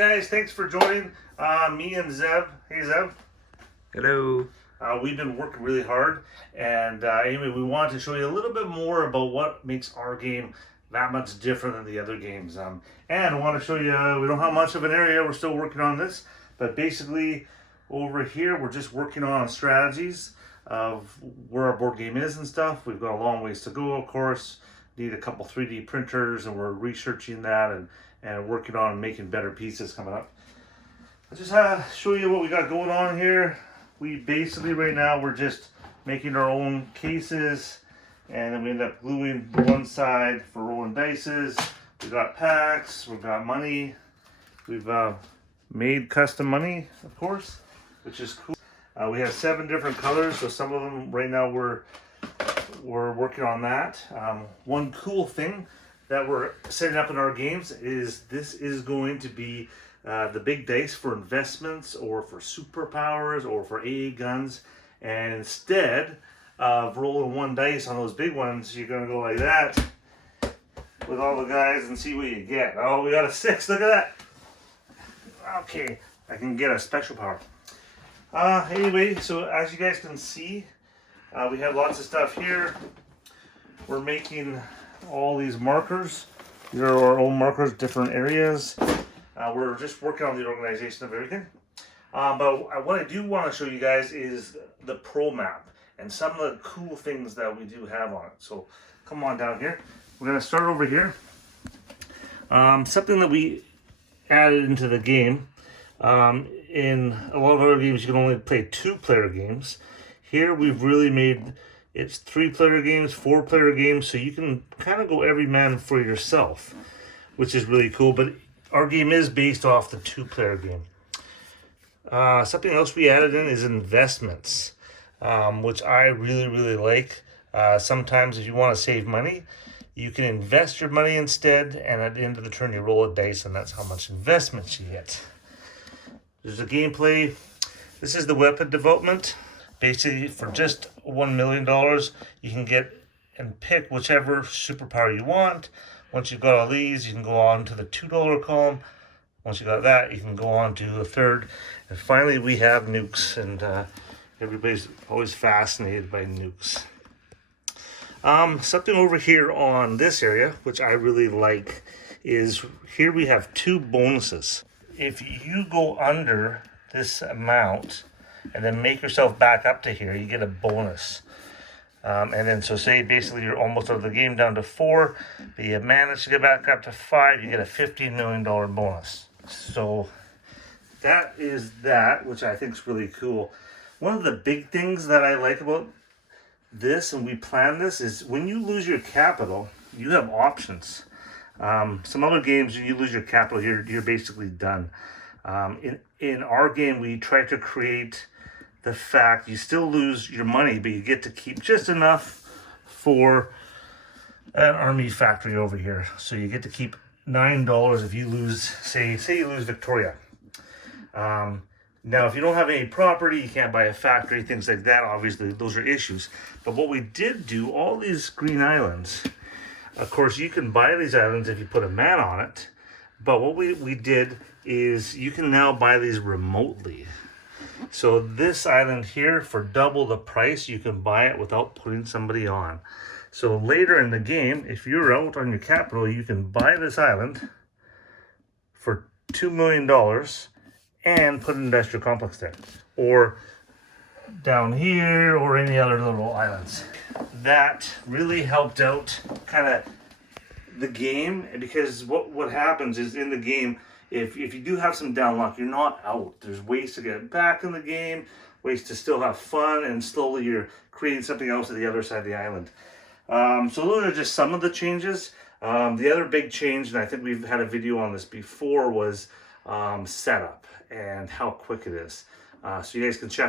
Guys, thanks for joining me and Zeb. Hey Zeb. Hello. We've been working really hard, and anyway, we wanted to show you a little bit more about what makes our game that much different than the other games. And I want to show you, we don't have much of an area, we're still working on this, but basically over here we're just working on strategies of where our board game is and stuff. We've got a long ways to go, of course. Need a couple 3D printers, and we're researching that and working on making better pieces coming up. I'll just show you what we got going on here. We basically right now we're just making our own cases, and then we end up gluing the one side for rolling dices. We got packs, we've got money, we've made custom money, of course, which is cool. We have 7 different colors, so some of them right now we're working on that. One cool thing that we're setting up in our games is this is going to be the big dice for investments or for superpowers or for AA guns. And instead of rolling one dice on those big ones, you're going to go like that with all the guys and see what you get. Oh, we got a 6. Look at that. Okay, I can get a special power. Anyway, so as you guys can see, we have lots of stuff here. We're making all these markers. These are our own markers, different areas. We're just working on the organization of everything. But what I do want to show you guys is the pro map and some of the cool things that we do have on it. So come on down here. We're going to start over here. Something that we added into the game. In a lot of other games, you can only play 2-player games. Here we've really made it's 3-player games, 4-player games, so you can kind of go every man for yourself, which is really cool. But our game is based off the 2-player game. Something else we added in is investments, which I really like. Sometimes if you want to save money, you can invest your money instead, and at the end of the turn you roll a dice, and that's how much investments you get. There's a gameplay. This is the weapon development. Basically, for just $1 million, you can get and pick whichever superpower you want. Once you've got all these, you can go on to the $2 column. Once you got that, you can go on to the 3rd. And finally, we have nukes, and everybody's always fascinated by nukes. Something over here on this area, which I really like, is here we have 2 bonuses. If you go under this amount and then make yourself back up to here, you get a bonus. And then so say basically you're almost out of the game down to 4, but you manage to get back up to 5, you get a $15 million bonus. So that is that, which I think is really cool. One of the big things that I like about this, and we plan this, is when you lose your capital, you have options. Some other games, when you lose your capital, you're basically done. In our game, we try to create the fact you still lose your money, but you get to keep just enough for an army factory over here. So you get to keep $9 if you lose, say you lose Victoria. Now, if you don't have any property, you can't buy a factory, things like that. Obviously, those are issues. But what we did do, all these green islands, of course, you can buy these islands if you put a man on it. But what we did is you can now buy these remotely. So this island here, for double the price, you can buy it without putting somebody on. So later in the game, if you're out on your capital, you can buy this island for $2 million and put an industrial complex there. Or down here, or any other little islands. That really helped out kind of the game, because what happens is in the game, if you do have some down luck, you're not out. There's ways to get back in the game, ways to still have fun, and slowly you're creating something else at the other side of the island. So those are just some of the changes. The other big change, and I think we've had a video on this before, was setup and how quick it is. So you guys can check